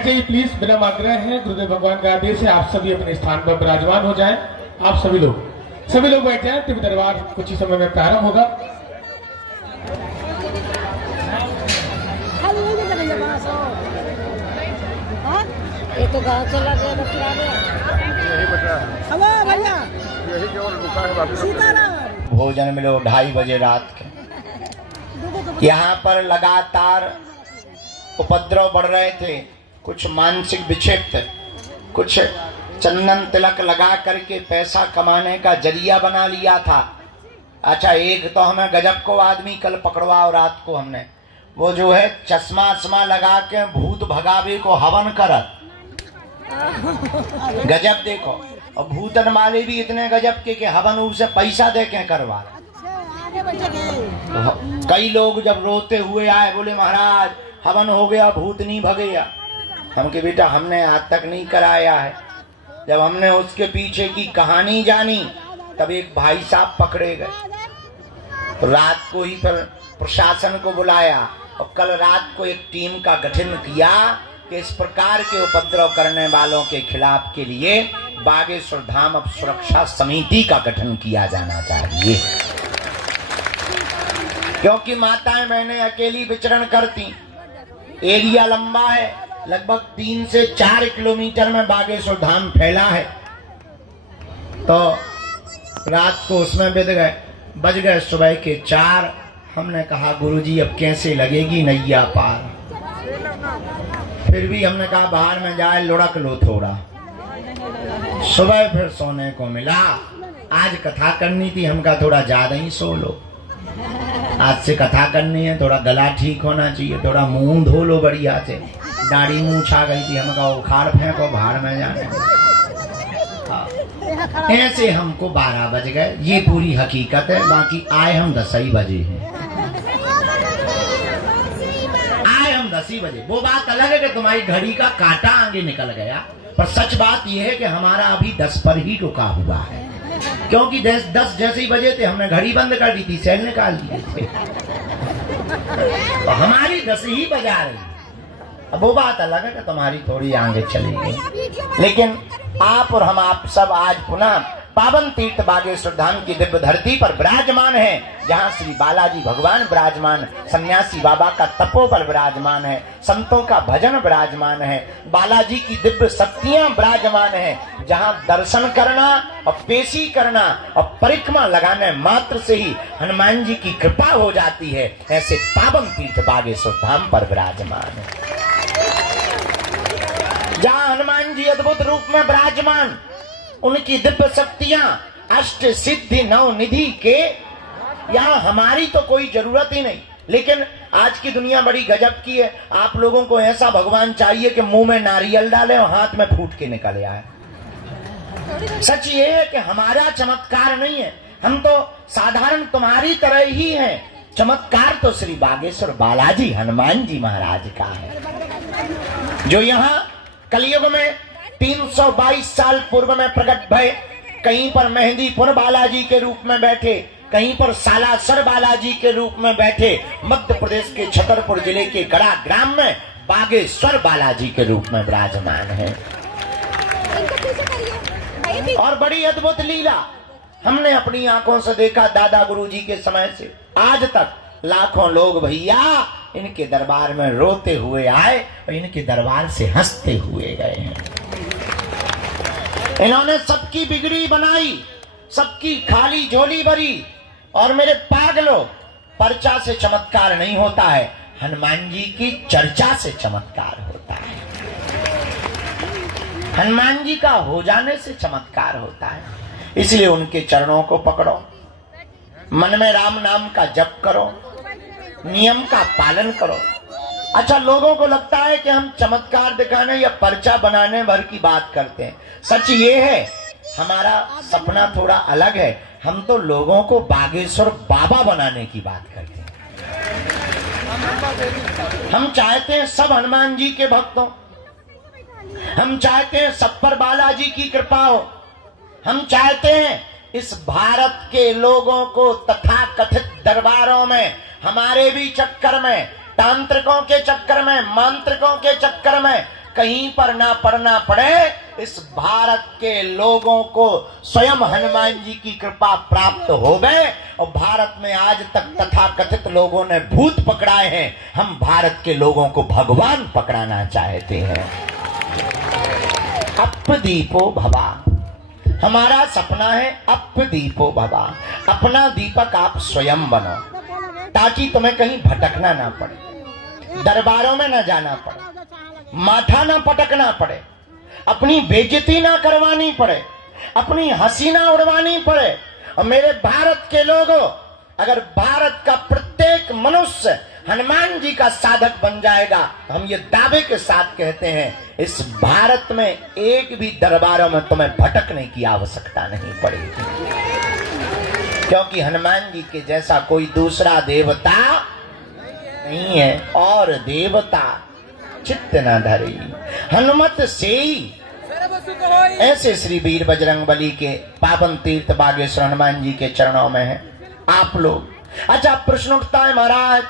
बैठ जाइए प्लीज, बिना आग्रह है, गुरुदेव भगवान का आदेश है, आप सभी अपने स्थान पर विराजमान हो जाएं। आप सभी लोग बैठ जाएं। दिव्य दरबार कुछ ही समय में प्रारंभ होगा। ये तो गाँव चला गया, यही बचा है भैया, यही केवल रुका है, बाकी भोजन मिलो 2:30 बजे रात के। यहाँ पर लगातार उपद्रव बढ़ रहे थे, कुछ मानसिक विक्षिप्त, कुछ चंदन तिलक लगा करके पैसा कमाने का जरिया बना लिया था। अच्छा, एक तो हमें गजब को आदमी कल पकड़वा, और रात को हमने वो जो है चश्मा लगा के भूत भगावे को हवन करत, गजब देखो। और भूतन वाले भी इतने गजब के हवन उसे पैसा दे के करवा। कई लोग जब रोते हुए आए, बोले महाराज हवन हो गया, भूत नहीं भगेया। हम के बेटा हमने आज तक नहीं कराया है। जब हमने उसके पीछे की कहानी जानी, तब एक भाई साहब पकड़े गए। तो रात को ही फिर प्रशासन को बुलाया और कल रात को एक टीम का गठन किया कि इस प्रकार के उपद्रव करने वालों के खिलाफ के लिए बागेश्वर धाम अब सुरक्षा समिति का गठन किया जाना चाहिए। क्योंकि माताएं बहनें अकेली विचरण करती, एरिया लंबा है, लगभग 3 से 4 किलोमीटर में बागेश्वर धाम फैला है। तो रात को उसमें बज गए सुबह के 4। हमने कहा गुरुजी अब कैसे लगेगी नैया पार। फिर भी हमने कहा बाहर में जाए लुढ़क लो थोड़ा। सुबह फिर सोने को मिला। आज कथा करनी थी, हम कहा थोड़ा ज्यादा ही सो लो, आज से कथा करनी है, थोड़ा गला ठीक होना चाहिए, थोड़ा मुंह धो लो बढ़िया से, दाढ़ी मुंह छा गई थी। हम कहा उखाड़ फेंको बाहर में जाने। ऐसे हमको 12 बज गए, ये पूरी हकीकत है। बाकी आए हम 10 ही बजे हैं, आए हम 10 ही बजे। वो बात अलग है कि तुम्हारी घड़ी का कांटा आगे निकल गया, पर सच बात यह है कि हमारा अभी 10 पर ही रुका हुआ है। क्योंकि 10 जैसे ही बजे थे, हमने घड़ी बंद कर दी थी, सेल निकाल दिए थे, तो हमारी 10 ही बजा रही। अब वो बात अलग है कि तुम्हारी थोड़ी आगे चली गई। लेकिन आप और हम आप सब आज पुनः पावन तीर्थ बागेश्वर धाम की दिव्य धरती पर विराजमान है, जहाँ श्री बालाजी भगवान विराजमान, सन्यासी बाबा का तपोबल विराजमान है, संतों का भजन विराजमान है, बालाजी की दिव्य शक्तियां विराजमान है, जहाँ दर्शन करना और पेशी करना और परिक्रमा लगाने मात्र से ही हनुमान जी की कृपा हो जाती है। ऐसे पावन तीर्थ बागेश्वर धाम पर विराजमान है, जहाँ हनुमान जी अद्भुत रूप में विराजमान, उनकी दिव्य शक्तियां अष्ट सिद्धि 9 निधि के, यहाँ हमारी तो कोई जरूरत ही नहीं। लेकिन आज की दुनिया बड़ी गजब की है। आप लोगों को ऐसा भगवान चाहिए कि मुंह में नारियल डाले और हाथ में फूट के निकल आए। सच ये है कि हमारा चमत्कार नहीं है, हम तो साधारण तुम्हारी तरह ही हैं। चमत्कार तो श्री बागेश्वर बालाजी हनुमान जी महाराज का है, जो यहाँ कलयुग में 322 साल पूर्व में प्रकट भय। कहीं पर मेहंदीपुर बालाजी के रूप में बैठे, कहीं पर सालासर बालाजी के रूप में बैठे, मध्य प्रदेश के छतरपुर जिले के गड़ा ग्राम में बागेश्वर बालाजी के रूप में विराजमान है। और बड़ी अद्भुत लीला हमने अपनी आंखों से देखा। दादा गुरुजी के समय से आज तक लाखों लोग भैया इनके दरबार में रोते हुए आए और इनके दरबार से हंसते हुए गए हैं। इन्होंने सबकी बिगड़ी बनाई, सबकी खाली झोली भरी। और मेरे पागलों, पर्चा से चमत्कार नहीं होता है, हनुमान जी की चर्चा से चमत्कार होता है। हनुमान जी का हो जाने से चमत्कार होता है। इसलिए उनके चरणों को पकड़ो, मन में राम नाम का जप करो, नियम का पालन करो। अच्छा, लोगों को लगता है कि हम चमत्कार दिखाने या पर्चा बनाने भर की बात करते हैं। सच ये है, हमारा सपना थोड़ा अलग है। हम तो लोगों को बागेश्वर बाबा बनाने की बात करते हैं। हम चाहते हैं सब हनुमान जी के भक्त हो, हम चाहते हैं सब पर बालाजी की कृपा हो, हम चाहते हैं इस भारत के लोगों को तथाकथित दरबारों में, हमारे भी चक्कर में, तांत्रिकों के चक्कर में, मांत्रिकों के चक्कर में कहीं पर ना पढ़ना पड़े, इस भारत के लोगों को स्वयं हनुमान जी की कृपा प्राप्त हो गए। और भारत में आज तक तथाकथित लोगों ने भूत पकड़ाए हैं, हम भारत के लोगों को भगवान पकड़ाना चाहते हैं। अपदीपो भवा, हमारा सपना है अपदीपो भवा, अपना दीपक आप स्वयं बनो, ताकि तुम्हें कहीं भटकना ना पड़े, दरबारों में ना जाना पड़े, माथा ना पटकना पड़े, अपनी बेइज्जती ना करवानी पड़े, अपनी हंसी ना उड़वानी पड़े। और मेरे भारत के लोगों, अगर भारत का प्रत्येक मनुष्य हनुमान जी का साधक बन जाएगा, तो हम ये दावे के साथ कहते हैं, इस भारत में एक भी दरबारों में तुम्हें भटकने की आवश्यकता नहीं पड़ेगी, क्योंकि हनुमान जी के जैसा कोई दूसरा देवता नहीं है। और देवता चित्त न धरी हनुमत से ही। ऐसे श्री वीर बजरंग बली के पावन तीर्थ बागेश्वर हनुमान जी के चरणों में है आप लोग। अच्छा, प्रश्न उठता है महाराज,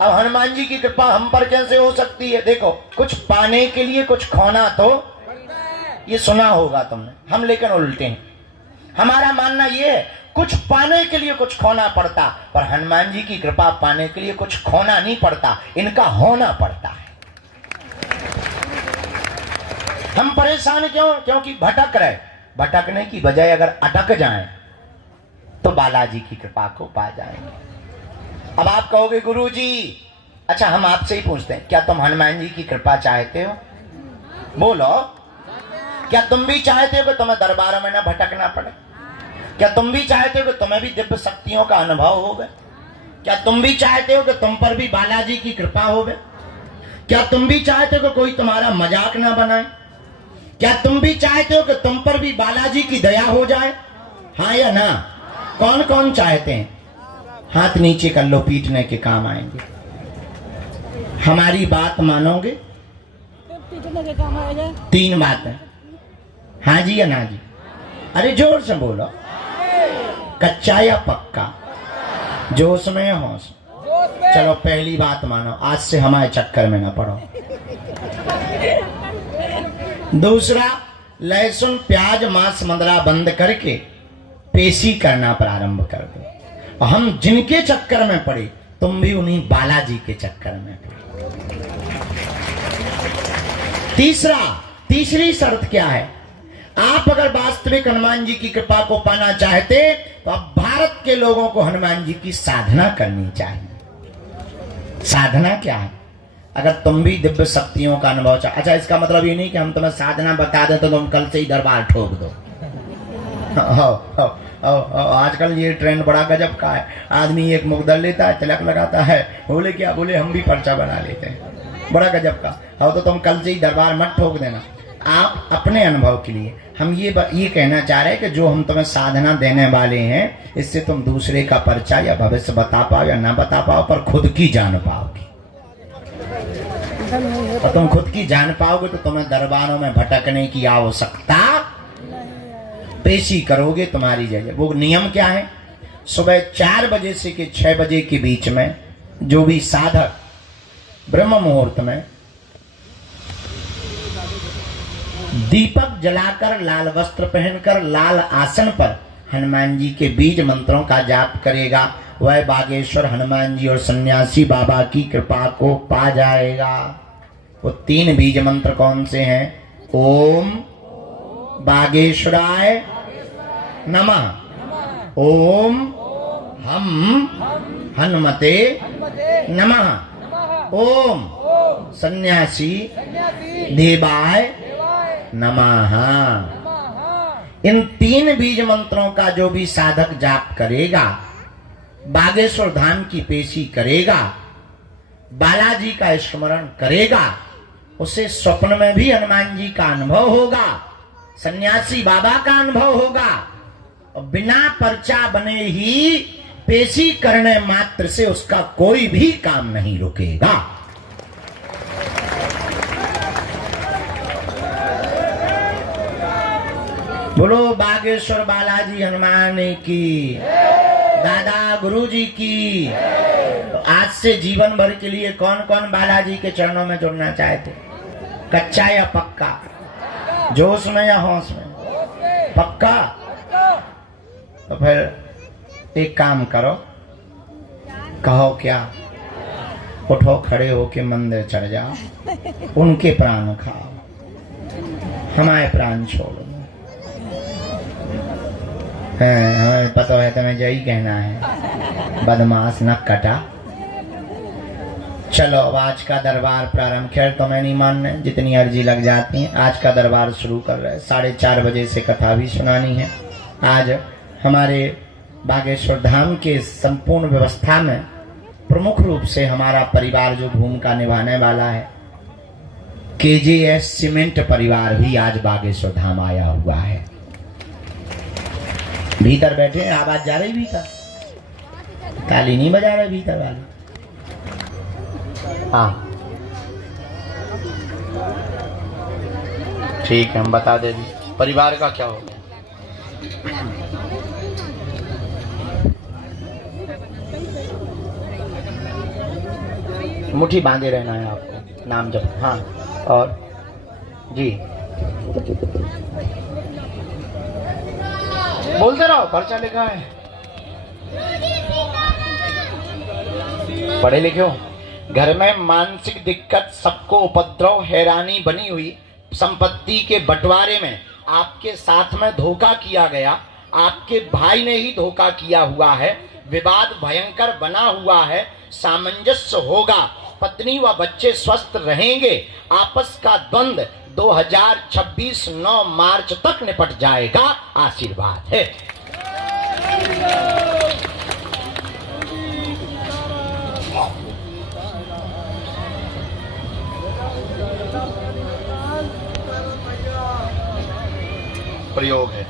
अब हनुमान जी की कृपा हम पर कैसे हो सकती है? देखो, कुछ पाने के लिए कुछ खोना, तो ये सुना होगा तुमने, हम लेकिन उल्टे हैं। हमारा मानना ये है, कुछ पाने के लिए कुछ खोना पड़ता, पर हनुमान जी की कृपा पाने के लिए कुछ खोना नहीं पड़ता, इनका होना पड़ता है। हम परेशान क्यों? क्योंकि भटक रहे। भटकने की बजाय अगर अटक जाएं, तो बालाजी की कृपा को पा जाएंगे। अब आप कहोगे गुरुजी, अच्छा हम आपसे ही पूछते हैं, क्या तुम हनुमान जी की कृपा चाहते हो? बोलो, क्या तुम भी चाहते हो कि तुम्हें दरबारों में ना भटकना पड़े? क्या तुम भी चाहते हो कि तुम्हें भी दिव्य शक्तियों का अनुभव हो गए? क्या तुम भी चाहते हो कि तुम पर भी बालाजी की कृपा हो गए? क्या तुम भी चाहते हो कि कोई तुम्हारा मजाक ना बनाए? क्या तुम भी चाहते हो कि तुम पर भी बालाजी की दया हो जाए? हाँ या ना? कौन कौन चाहते हैं? हाथ नीचे कर लो, पीटने के काम आएंगे। हमारी बात मानोगे? तीन बातें, हाँ जी या ना जी? अरे जोर से बोलो, कच्चा या पक्का, जोश में या होश? चलो पहली बात मानो, आज से हमारे चक्कर में ना पड़ो। दूसरा, लहसुन प्याज मांस मदिरा बंद करके पेशी करना प्रारंभ कर दो। और हम जिनके चक्कर में पड़े, तुम भी उन्हीं बालाजी के चक्कर में पड़े। तीसरी शर्त क्या है? आप अगर वास्तविक हनुमान जी की कृपा को पाना चाहते, तो अब भारत के लोगों को हनुमान जी की साधना करनी चाहिए। साधना क्या है? अगर तुम भी दिव्य शक्तियों का अनुभव चाह, अच्छा इसका मतलब ये नहीं कि हम तुम्हें साधना बता दें तो तुम कल से ही दरबार ठोक दो। आजकल ये ट्रेंड बड़ा गजब का है। आदमी एक मुकदर लेता है, तिलक लगाता है, बोले क्या बोले हम भी पर्चा बना लेते हैं, बड़ा गजब का। तो तुम कल से ही दरबार मत ठोक देना। आप अपने अनुभव के लिए हम ये कहना चाह रहे हैं कि जो हम तुम्हें साधना देने वाले हैं, इससे तुम दूसरे का पर्चा या भविष्य बता पाओ या ना बता पाओ, पर खुद की जान पाओगे। और तुम खुद की जान पाओगे तो तुम्हें दरबारों में भटकने की आवश्यकता, पेशी करोगे तुम्हारी जगह। वो नियम क्या है? सुबह 4 बजे से के 6 बजे के बीच में जो भी साधक ब्रह्म मुहूर्त में दीपक जलाकर, लाल वस्त्र पहनकर, लाल आसन पर हनुमान जी के बीज मंत्रों का जाप करेगा, वह बागेश्वर हनुमान जी और सन्यासी बाबा की कृपा को पा जाएगा। वो 3 बीज मंत्र कौन से हैं? ओम बागेश्वराय नमः, ओम हम हनुमते नमः, ओम सन्यासी देवाय नमः। इन 3 बीज मंत्रों का जो भी साधक जाप करेगा, बागेश्वर धाम की पेशी करेगा, बालाजी का स्मरण करेगा, उसे स्वप्न में भी हनुमान जी का अनुभव होगा, सन्यासी बाबा का अनुभव होगा, और बिना पर्चा बने ही पेशी करने मात्र से उसका कोई भी काम नहीं रुकेगा। बोलो बागेश्वर बालाजी हनुमान की, दादा गुरुजी की। तो आज से जीवन भर के लिए कौन कौन बालाजी के चरणों में जुड़ना चाहते? कच्चा या पक्का? जोश में या होश में? पक्का? तो फिर एक काम करो, कहो क्या, उठो खड़े होके मंदिर चढ़ जाओ, उनके प्राण खाओ, हमारे प्राण छोड़ो। हमें पता है तुम्हें यही कहना है, बदमाश न कटा। चलो अब आज का दरबार प्रारंभ। खैर तुम्हें नहीं मानने, जितनी अर्जी लग जाती है। आज का दरबार शुरू कर रहे हैं। 4:30 बजे से कथा भी सुनानी है। आज हमारे बागेश्वर धाम के संपूर्ण व्यवस्था में प्रमुख रूप से हमारा परिवार जो भूमिका निभाने वाला है, केजेएस सीमेंट परिवार भी आज बागेश्वर धाम आया हुआ है। भीतर बैठे हैं, आवाज जा रही भीतर, ताली नहीं बजा रहे भीतर वाले। हाँ ठीक है, हम बता दे दी परिवार का क्या हो गया। मुट्ठी बांधे रहना है आपको, नाम जब। हाँ और जी बोलते रहो, पर्चा लिखा है। पढ़े लिखे हो? घर में मानसिक दिक्कत, सबको उपद्रव, हैरानी बनी हुई, संपत्ति के बंटवारे में आपके साथ में धोखा किया गया, आपके भाई ने ही धोखा किया हुआ है, विवाद भयंकर बना हुआ है, सामंजस्य होगा, पत्नी व बच्चे स्वस्थ रहेंगे, आपस का द्वंद 2026 9 मार्च तक निपट जाएगा, आशीर्वाद है। प्रयोग है।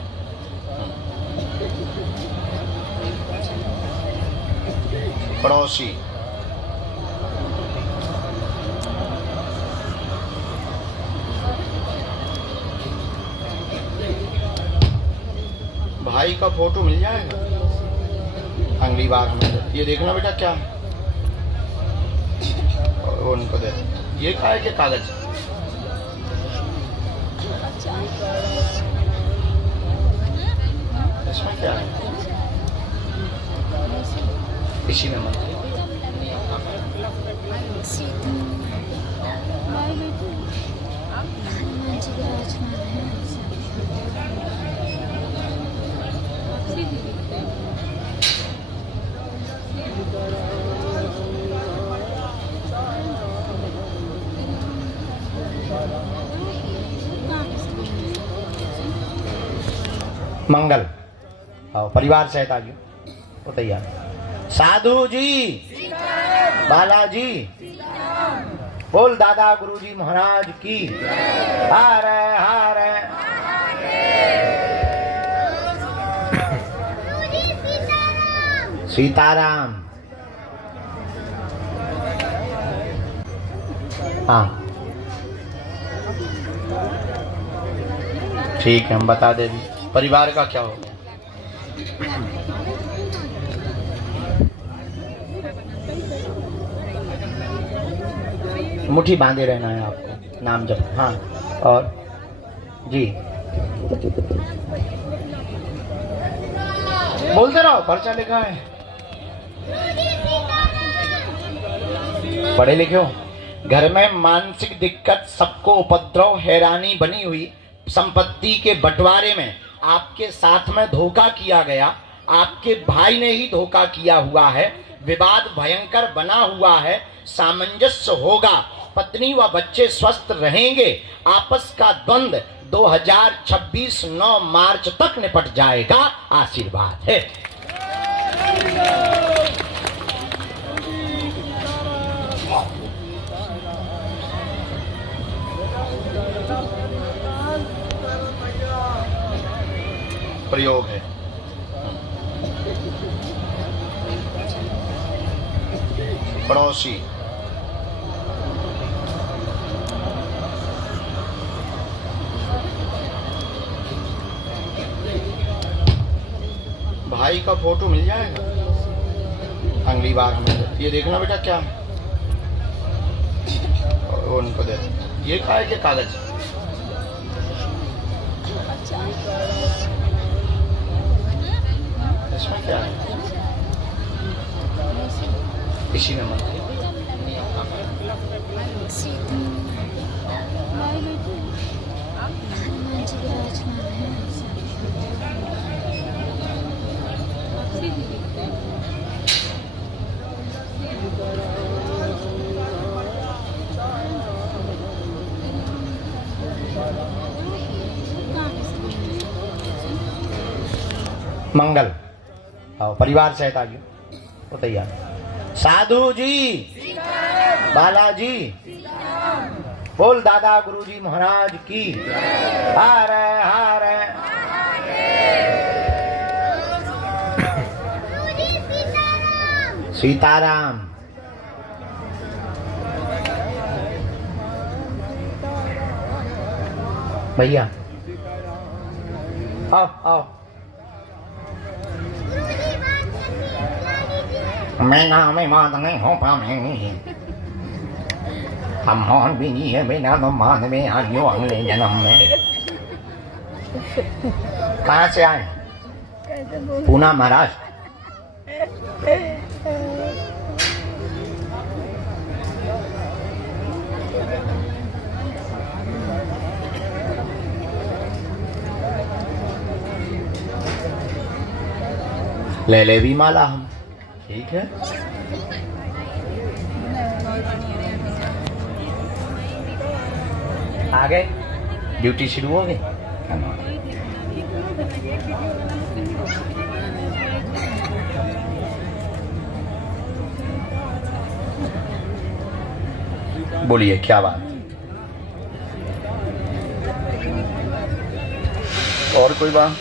पड़ोसी भाई का फोटो मिल जाएगा अगली बार हमें। ये देखना बेटा क्या है, और उनको दे। ये क्या है कि कागज? इसमें क्या है? इसी में मत मंगल। आओ परिवार सहित आ गयो तो तैयार। साधु जी, बालाजी, बोल दादा गुरुजी महाराज की। हारे हारे सीताराम। हाँ ठीक है, हम बता दे दी परिवार का क्या हो गया। मुट्ठी बांधे रहना है आपको, नाम जब। हाँ और जी बोलते रहो, पर्चा लिखा है। पढ़े लिखे हो? घर में मानसिक दिक्कत, सबको उपद्रव, हैरानी बनी हुई, संपत्ति के बंटवारे में आपके साथ में धोखा किया गया, आपके भाई ने ही धोखा किया हुआ है, विवाद भयंकर बना हुआ है, सामंजस्य होगा, पत्नी व बच्चे स्वस्थ रहेंगे, आपस का द्वंद 2026 9 मार्च तक निपट जाएगा, आशीर्वाद है। प्रयोग है। पड़ोसी भाई का फोटो मिल जाएगा अगली बार हमें। ये देखना बेटा क्या है, और उनको दे। ये का है कि कागज? इसमें क्या है? इसी में मत मंगल। आओ परिवार सहित आ गयो वो तैयार। साधु जी, बालाजी, बोल दादा गुरुजी महाराज की। हरे हरे सीताराम। भैया आओ आओ। मैं नाम मान नहीं हो पाऊंगी। हम मान भी नहीं है बिना तो मान में आयो अगले जन्म में। कहाँ से आए? पूना महाराष्ट्र। ले ले भी माला हम। ठीक है। आगे ड्यूटी शुरू हो गई। बोलिए क्या बात? और कोई बात?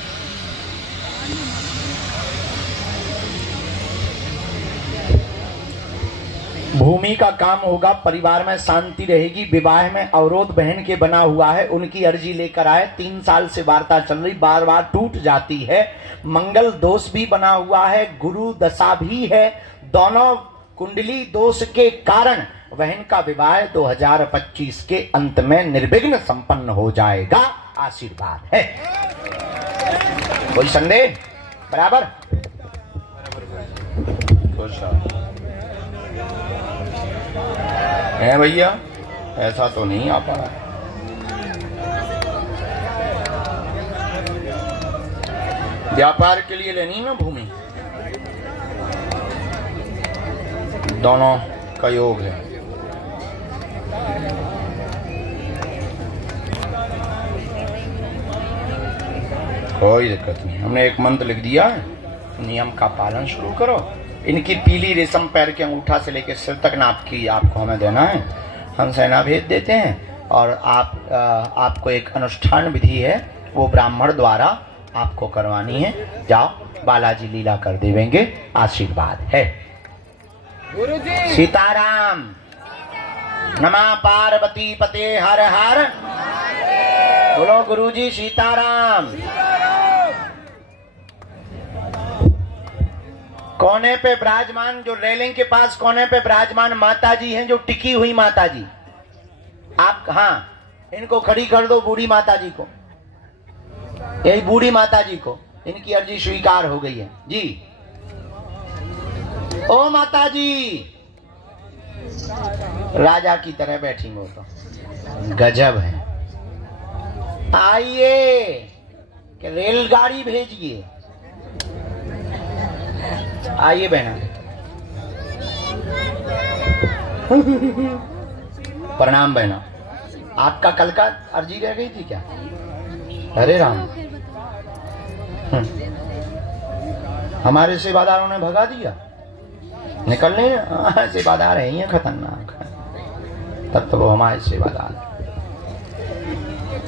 भूमि का काम होगा, परिवार में शांति रहेगी, विवाह में अवरोध बहन के बना हुआ है, उनकी अर्जी लेकर आए। 3 साल से वार्ता चल रही, बार बार टूट जाती है। मंगल दोष भी बना हुआ है, गुरु दशा भी है। दोनों कुंडली दोष के कारण बहन का विवाह 2025 के अंत में निर्विघ्न संपन्न हो जाएगा। आशीर्वाद है। कोई संदेह? बराबर है भैया? ऐसा तो नहीं आ पा रहा। व्यापार के लिए लेनी ना भूमि, दोनों का योग है। कोई दिक्कत नहीं। हमने एक मंत्र लिख दिया है, नियम का पालन शुरू करो। इनकी पीली रेशम पैर के अंगूठा से लेकर सिर तक नाप की आपको हमें देना है। हम सेना भेज देते हैं और आपको एक अनुष्ठान विधि है, वो ब्राह्मण द्वारा आपको करवानी है। जाओ, बालाजी लीला कर देवेंगे। आशीर्वाद है। गुरुजी सीताराम। नमः पार्वती पते हर हर। बोलो गुरुजी सीताराम। कोने पे विराजमान, जो रेलिंग के पास कोने पे विराजमान माता जी हैं, जो टिकी हुई माता जी, आप हाँ इनको खड़ी कर दो। बूढ़ी माता जी को, यही बूढ़ी माता जी को, इनकी अर्जी स्वीकार हो गई है जी। ओ माता जी, राजा की तरह बैठी हो तो गजब है। आइए कि रेलगाड़ी भेजिए। आइए बहना। प्रणाम बहना। आपका कल का अर्जी रह गई थी क्या? अरे राम, हमारे सेवादारों ने भगा दिया। निकलने सेवादार है ये खतरनाक। तब तो वो हमारे सेवादार।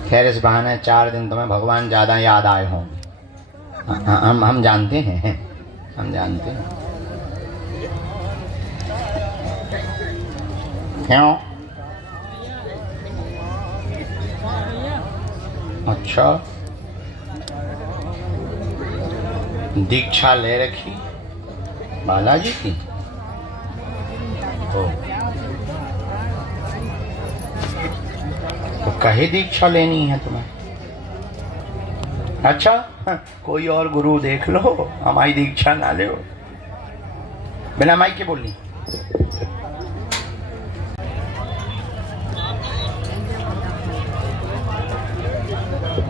खैर इस बहाने 4 दिन तुम्हें भगवान ज्यादा याद आए होंगे। हम जानते हैं, हम जानते हैं। क्यों? अच्छा, दीक्षा ले रखी बालाजी की। कहे दीक्षा लेनी है तुम्हें? अच्छा, कोई और गुरु देख लो, हमारी दीक्षा ना ले। बिना माइक के बोलनी।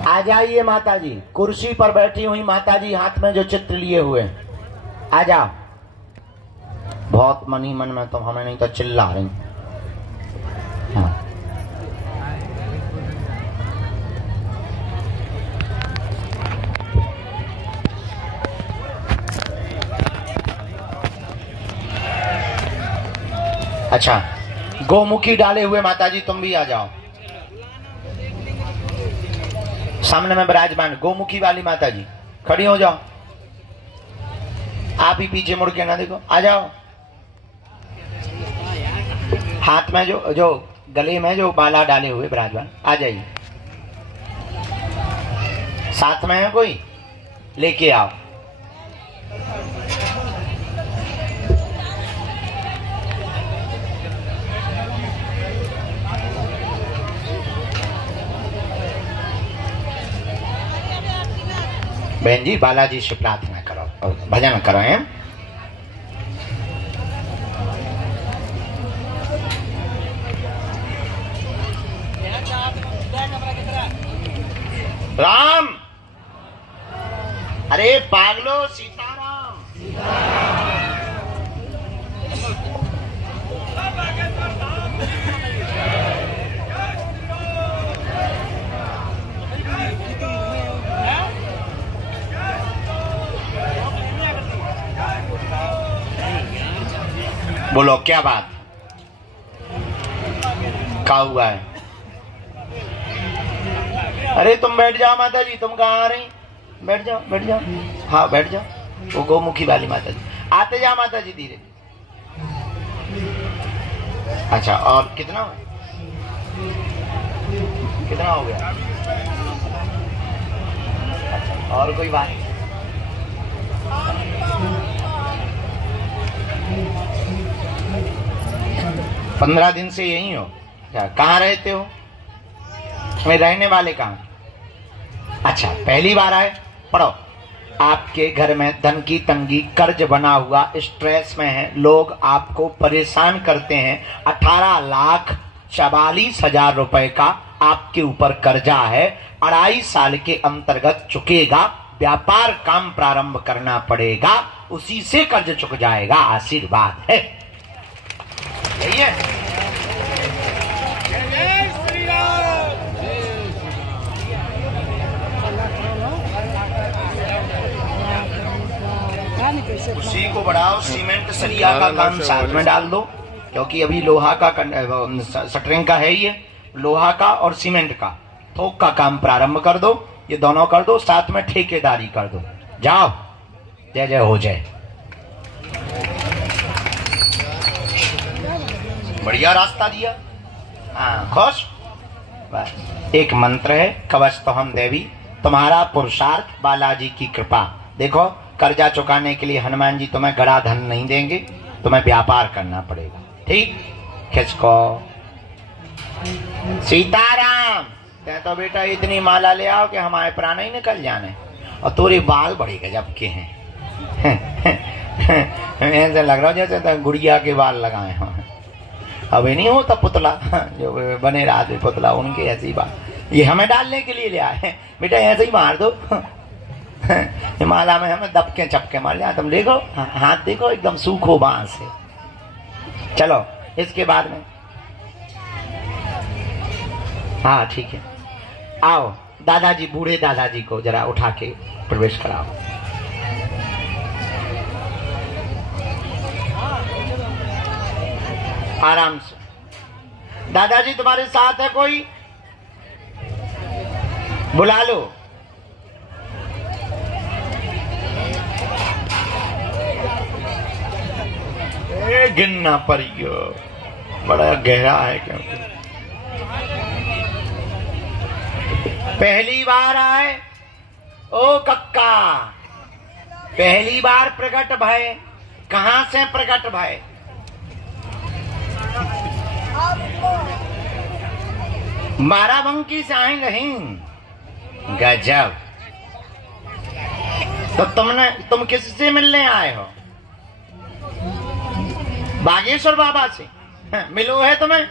आ जाइए माता जी, कुर्सी पर बैठी हुई माता जी, हाथ में जो चित्र लिए हुए, आ जाओ। बहुत मन ही मन में तो हमें नहीं तो चिल्ला रही। हाँ। अच्छा, गोमुखी डाले हुए माता जी तुम भी आ जाओ। सामने में विराजमान गोमुखी वाली माता जी खड़ी हो जाओ। आप ही पीछे मुड़ के ना देखो, आ जाओ। हाथ में जो गले में जो बाला डाले हुए विराजमान, आ जाइए। साथ में है कोई, लेके आओ। बहन जी, बालाजी से प्रार्थना करो और भजन करो। हैं राम, अरे पागलो, सीताराम। बोलो क्या बात, क्या हुआ है? अरे तुम बैठ जाओ माता जी, तुम कहाँ आ रही? बैठ जाओ, बैठ जाओ। हाँ बैठ जाओ। वो गोमुखी वाली माता जी, आते जाओ माता जी धीरे। अच्छा, और कितना हो गया? अच्छा, और कोई बात? पंद्रह दिन से यही हो? कहाँ रहते हो? मैं रहने वाले कहाँ? अच्छा, पहली बार आए? पढ़ो। आपके घर में धन की तंगी, कर्ज बना हुआ, स्ट्रेस में है, लोग आपको परेशान करते हैं। 18,44,000 रुपए का आपके ऊपर कर्जा है। 2.5 साल के अंतर्गत चुकेगा। व्यापार काम प्रारंभ करना पड़ेगा, उसी से कर्ज चुक जाएगा। आशीर्वाद है, यही है। उसी को बढ़ाओ। सीमेंट सरिया का काम साथ में डाल दो, क्योंकि अभी लोहा का शटरिंग का है, ये लोहा का और सीमेंट का थोक का काम प्रारंभ कर दो। ये दोनों कर दो, साथ में ठेकेदारी कर दो। जाओ, जय जय हो जाए। बढ़िया रास्ता दिया। हाँ, खुश। बस एक मंत्र है, कवच तो हम देवी, तुम्हारा पुरुषार्थ, बालाजी की कृपा। देखो, कर्जा चुकाने के लिए हनुमान जी तुम्हें गड़ा धन नहीं देंगे, तुम्हें व्यापार करना पड़ेगा। ठीक, खिसको। सीताराम। ते तो बेटा इतनी माला ले आओ कि हमारे प्राण ही निकल जाने। और तोरे बाल बड़े गजब के हैं। ऐसे लग रहा जैसे तो गुड़िया के बाल लगाए हों। अभी नहीं होता पुतला, जो बने रात में पुतला, उनके ऐसी बात। ये हमें डालने के लिए ले आए। बेटा ऐसे ही मार दो। माला में हमें दबके चपके मार लिया। तुम देखो, हाथ देखो, एकदम सूखो बांस से। चलो, इसके बाद में हाँ ठीक है, आओ दादाजी, बूढ़े दादाजी को जरा उठा के प्रवेश कराओ। आराम से। दादाजी तुम्हारे साथ है कोई? बुला लो। गिनना पड़ियो, बड़ा गहरा है। क्योंकि पहली बार आए ओ कक्का, पहली बार प्रकट भय, कहां से प्रकट भय? बाराबंकी से आई नहीं। गजब। तो तुम किससे मिलने आए हो? बागेश्वर बाबा से मिलो है तुम्हें?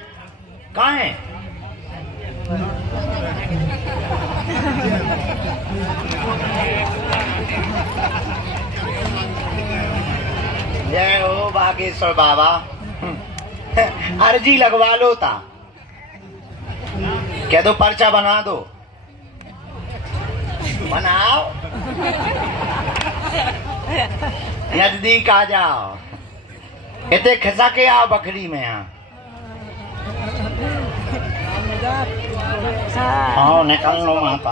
कहाँ है? जय हो बागेश्वर बाबा। अर्जी लगवा लो था, कह दो पर्चा बना दो। बनाओ, नजदीक आ जाओ, इतने खिसा के आओ बकरी में। हाँ निकल लो माता।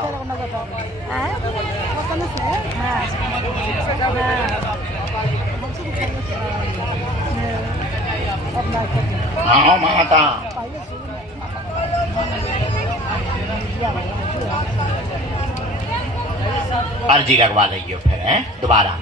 हाँ माता। अर्जी लगवा लीजिए फिर हैं दोबारा।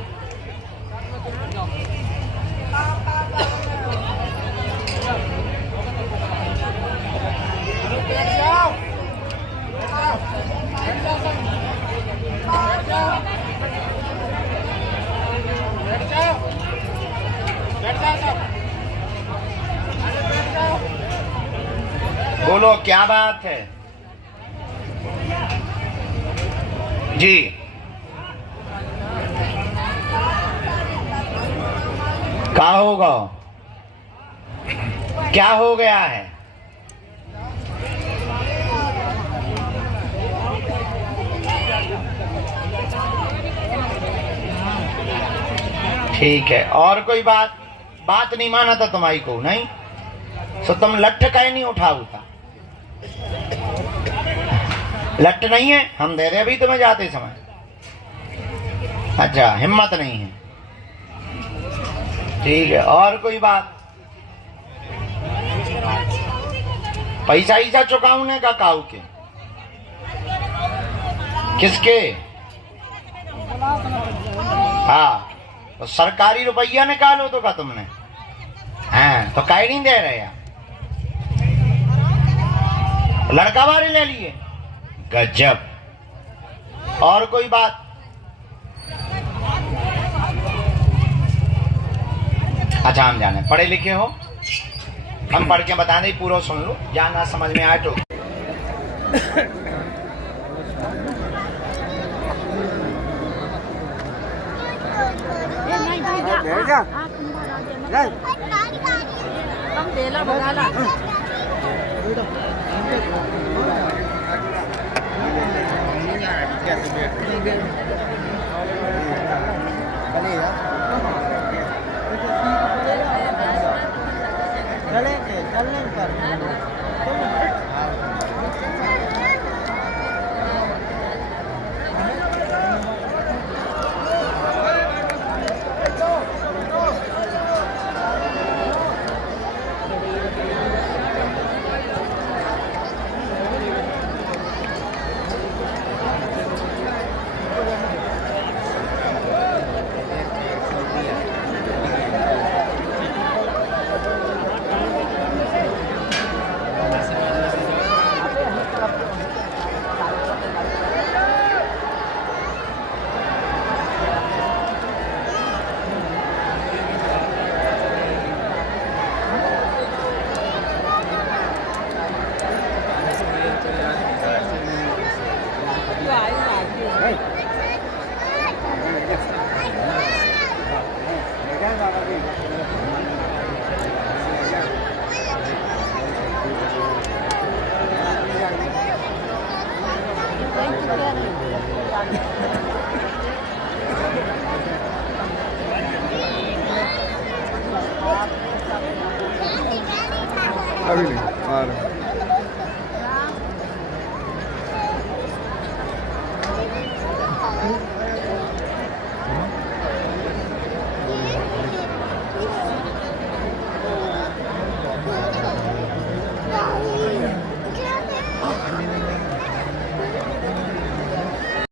बोलो क्या बात है जी? क्या होगा? क्या हो गया है? ठीक है, और कोई बात नहीं माना था तुम्हारी को? नहीं तो तुम लट्ठ कहीं नहीं उठाऊता? लट्ठ नहीं है, हम दे रहे अभी तुम्हें जाते समय। अच्छा, हिम्मत नहीं है, ठीक है। और कोई बात? पैसा ईसा चुकाऊने का काऊ के? किसके? हाँ, तो सरकारी रुपया निकालो तो का तुमने? हाँ, तो काहे नहीं दे रहे यार? लड़का वाले ले लिए? गजब। और कोई बात? अच्छा, हम जाने पढ़े लिखे हो, हम पढ़ के बता दें, पूरा सुन लो, जानना समझ में आए तो। चलने पर अभी नहीं आ रहा।